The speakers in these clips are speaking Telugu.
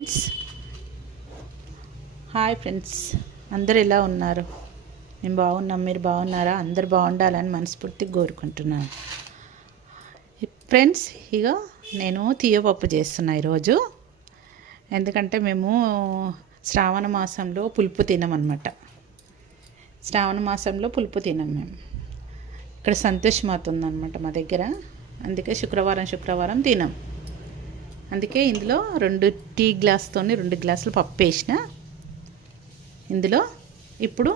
ఫ్రెండ్స్, హాయ్ ఫ్రెండ్స్, అందరు ఎలా ఉన్నారు? మేము బాగున్నాం. మీరు బాగున్నారా? అందరు బాగుండాలని మనస్ఫూర్తిగా కోరుకుంటున్నాను. ఫ్రెండ్స్, ఇక నేను తీయపప్పు చేస్తున్నా ఈరోజు. ఎందుకంటే మేము శ్రావణ మాసంలో పులుపు తినమన్నమాట. శ్రావణ మాసంలో పులుపు తినం మేము. ఇక్కడ సంతోష్ మాత ఉందన్నమాట మా దగ్గర. అందుకే శుక్రవారం తినం. అందుకే ఇందులో 2 టీ గ్లాసుతోని 2 గ్లాసులు పప్పు వేసిన. ఇందులో ఇప్పుడు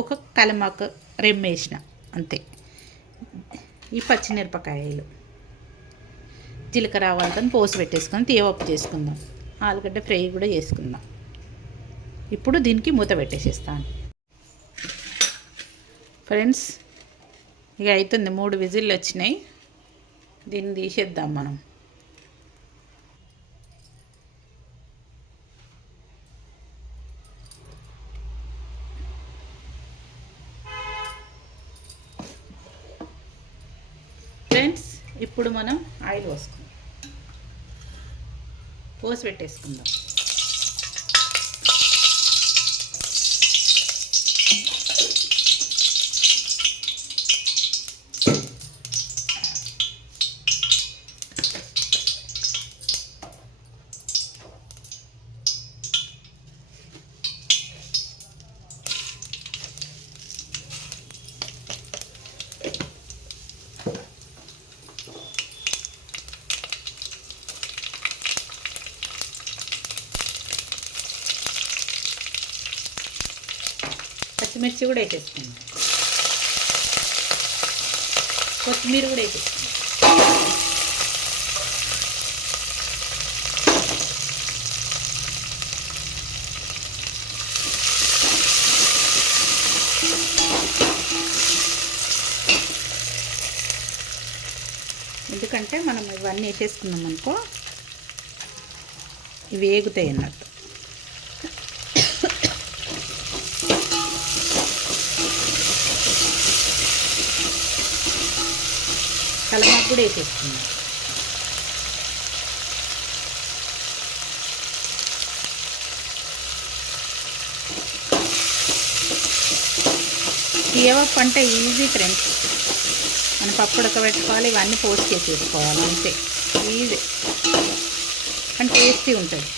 ఒక కలమాకు రెమ్మేసిన అంతే. ఈ పచ్చిమిరపకాయలు, జీలకర్ర ఆవాలతో పోసి పెట్టేసుకొని తీయపప్పు చేసుకుందాం. ఆలుగడ్డ ఫ్రై కూడా చేసుకుందాం. ఇప్పుడు దీనికి మూత పెట్టేసేస్తాను. ఫ్రెండ్స్, ఇక అవుతుంది. 3 విజిల్లు వచ్చినాయి. దీన్ని తీసేద్దాం మనం. ఫ్రెండ్స్, ఇప్పుడు మనం ఆయిల్ పోసి పెట్టేసుకుందాం. పచ్చిమిర్చి కూడా వేసేసుకుందాం. కొత్తిమీర కూడా వేసేసుకుందాం. ఎందుకంటే మనం ఇవన్నీ వేసేసుకున్నాం అనుకో, ఇవి వేగుతాయి అన్నట్టు. కలమాకు కూడా వేసేసుకున్నాం. తీయపప్పు అంటే ఈజీ ఫ్రెండ్స్. మనం పప్పు ఉడకబెట్టుకోవాలి, ఇవన్నీ పోస్ట్ చేసి వేసుకోవాలి అంతే. ఈజీ కానీ టేస్టీ ఉంటుంది.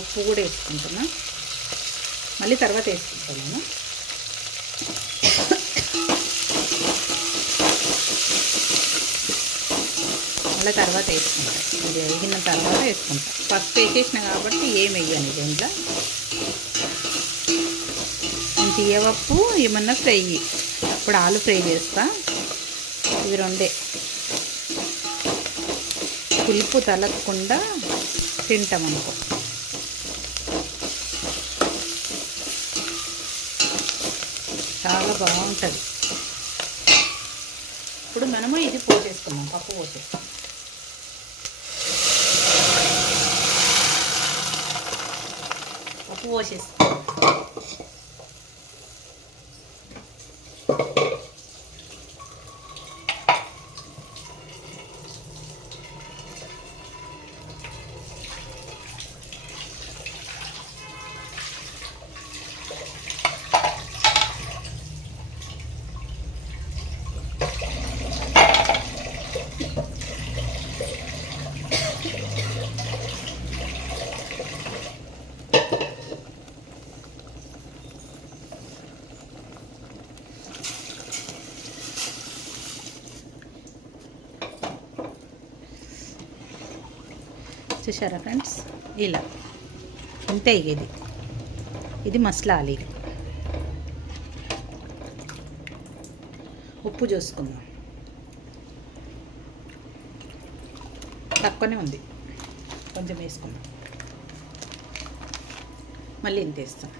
ఉప్పు కూడా వేసుకుంటున్నా, మళ్ళీ తర్వాత వేసుకుంటాను. మళ్ళీ తర్వాత వేసుకుంటాను. ఇది వేగిన తర్వాత వేసుకుంటాను. ఫస్ట్ వేసేసిన కాబట్టి ఏం వేయను దీంట్లో. నేను తీయపప్పు ఏమన్నా ఫ్రై, అప్పుడు ఆలు ఫ్రై చేస్తా. ఇవి 2 పులుపు తలగకుండా తింటాం అనుకో. చాలా బాగుంటుంది. ఇప్పుడు మనము ఇది పోసేసుకున్నాం, పప్పు పోసేస్తాం. పప్పు పోసేస్తాం. చూసారా ఫ్రెండ్స్, ఇలా ఇంతే. ఇది మసలాలి. ఉప్పు చూసుకుందాం. తక్కువనే ఉంది, కొంచెం వేసుకుందాం. మళ్ళీ ఇంత వేస్తాం.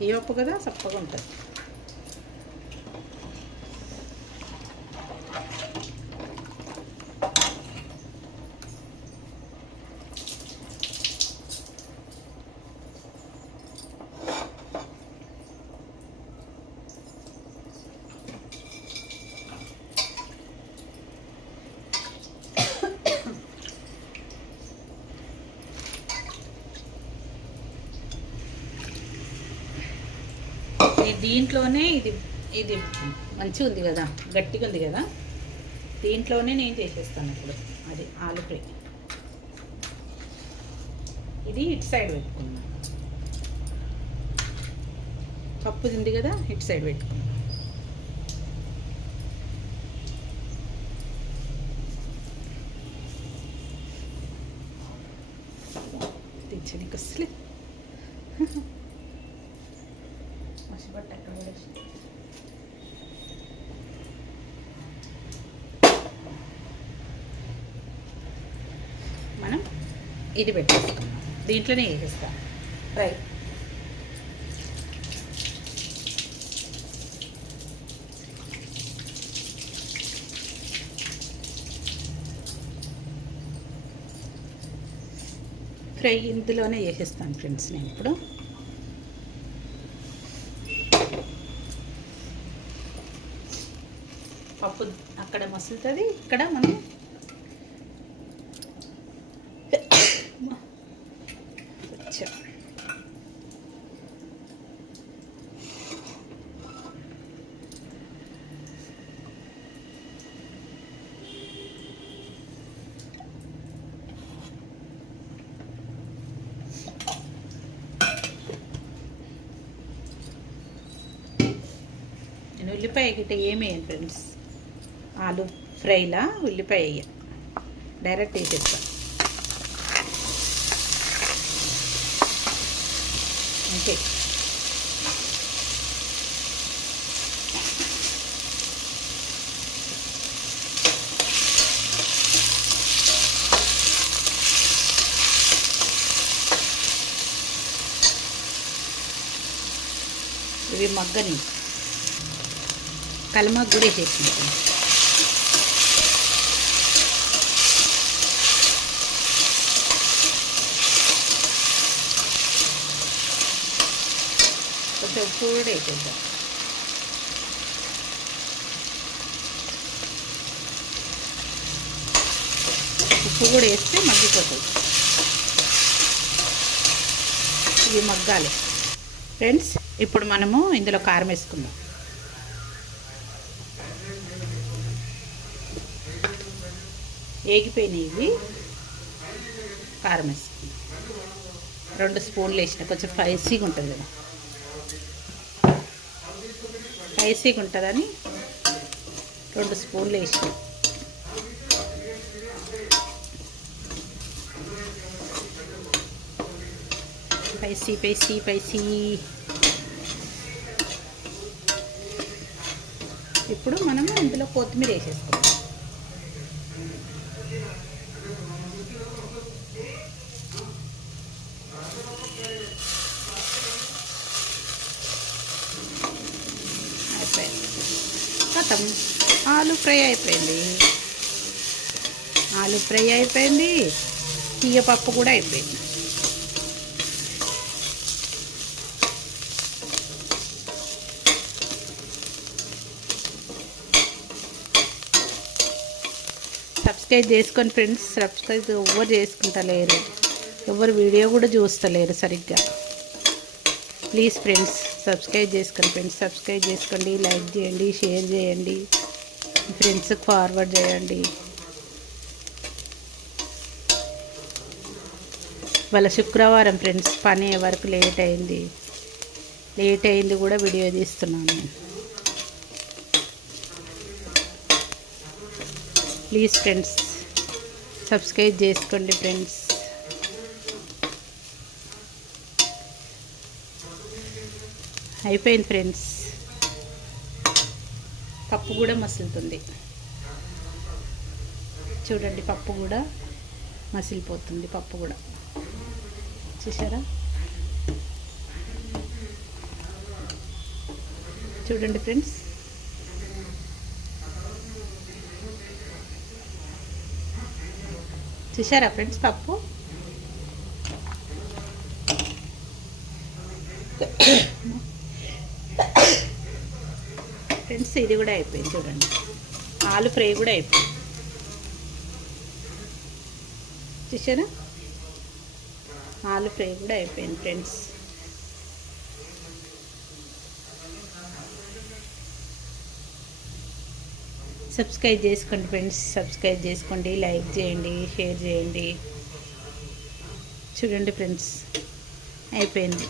తీయపప్పు కదా, చప్పగా ఉంటుంది. దీంట్లోనే ఇది ఇది మంచిగా ఉంది కదా, గట్టిగా ఉంది కదా, దీంట్లోనే నేను చేసేస్తాను ఇప్పుడు. అది ఆలు ఫ్రై. ఇది ఇటు సైడ్ పెట్టుకున్నాను. పప్పు ఉంది కదా, ఇటు సైడ్ పెట్టుకున్నాను. తెచ్చడానికి అసలే మసిపట్టు అక్కడ పడేసి. మనం ఇది పెట్టేసుకున్నాం, దీంట్లోనే వేసేస్తాం ఫ్రై. ఫ్రై ఇందులోనే చేసేస్తాను ఫ్రెండ్స్ నేను ఇప్పుడు. పప్పు అక్కడ మసులుతుంది, ఇక్కడ మనం నేను ఉల్లిపాయ గిట్ట ఏమి వేయను ఫ్రెండ్స్. ఆలు ఫ్రైలా ఉల్లిపాయ వేయ, డైరెక్ట్ వేసేస్తాను అంతే. ఇవి మగ్గని కలమాకు కూడా వేసేసుకుంటాం. కొంచెం ఉప్పు కూడా వేసేద్దాం. ఉప్పు కూడా వేస్తే మగ్గిపోతుంది. ఇవి మగ్గాలి ఫ్రెండ్స్. ఇప్పుడు మనము ఇందులో కారం వేసుకుందాం. ఏగిపోయినాయి ఇవి. కారం వేసుకుందాం. 2 స్పూన్లు వేసిన, కొంచెం స్పైసీగా ఉంటుంది కదా, స్పైసీగా ఉంటుందని 2 స్పూన్లు వేసిన. Spicy spicy spicy. ఇప్పుడు మనము ఇందులో కొత్తిమీర వేసేసుకుందాం. ఖతం, ఆలు ఫ్రై అయిపోయింది. ఆలు ఫ్రై అయిపోయింది, తీయ పప్పు కూడా అయిపోయింది. సబ్స్క్రైబ్ చేసుకోండి ఫ్రెండ్స్. సబ్స్క్రైబ్ ఎవరు చేసుకుంటలేరు, ఎవరు వీడియో కూడా చూస్తలేరు సరిగ్గా. ప్లీజ్ ఫ్రెండ్స్ సబ్స్క్రైబ్ చేసుకోండి ఫ్రెండ్స్. సబ్స్క్రైబ్ చేసుకోండి, లైక్ చేయండి, షేర్ చేయండి, ఫ్రెండ్స్కి ఫార్వర్డ్ చేయండి. వాళ్ళ శుక్రవారం ఫ్రెండ్స్, పని వరకు లేట్ అయింది కూడా వీడియో తీస్తున్నాను. ప్లీజ్ ఫ్రెండ్స్ సబ్స్క్రైబ్ చేసుకోండి ఫ్రెండ్స్. అయిపోయింది ఫ్రెండ్స్. పప్పు కూడా మసులుతుంది చూడండి. పప్పు కూడా మసిలిపోతుంది. పప్పు కూడా చూసారా, చూడండి ఫ్రెండ్స్. చూసారా ఫ్రెండ్స్ పప్పు. ఫ్రెండ్స్ ఇది కూడా అయిపోయింది చూడండి. ఆలు ఫ్రై కూడా అయిపోయింది చూసారా. ఆలు ఫ్రై కూడా అయిపోయింది ఫ్రెండ్స్. సబ్స్క్రైబ్ చేసుకోండి ఫ్రెండ్స్, సబ్స్క్రైబ్ చేసుకోండి, లైక్ చేయండి, షేర్ చేయండి. చూడండి ఫ్రెండ్స్, అయిపోయింది,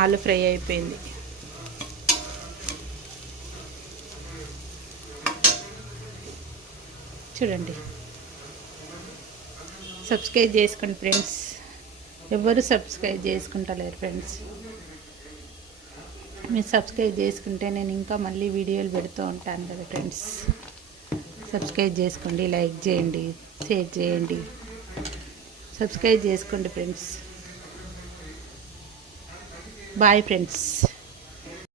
ఆలు ఫ్రై అయిపోయింది. చూడండి, సబ్స్క్రైబ్ చేసుకోండి ఫ్రెండ్స్. ఎవరు సబ్స్క్రైబ్ చేసుకుంటలేరు ఫ్రెండ్స్. మీరు సబ్స్క్రైబ్ చేసుకుంటే నేను ఇంకా మళ్ళీ వీడియోలు పెడుతూ ఉంటాను కదా ఫ్రెండ్స్. సబ్స్క్రైబ్ చేసుకోండి, లైక్ చేయండి, షేర్ చేయండి. సబ్స్క్రైబ్ చేసుకోండి ఫ్రెండ్స్. Bye friends.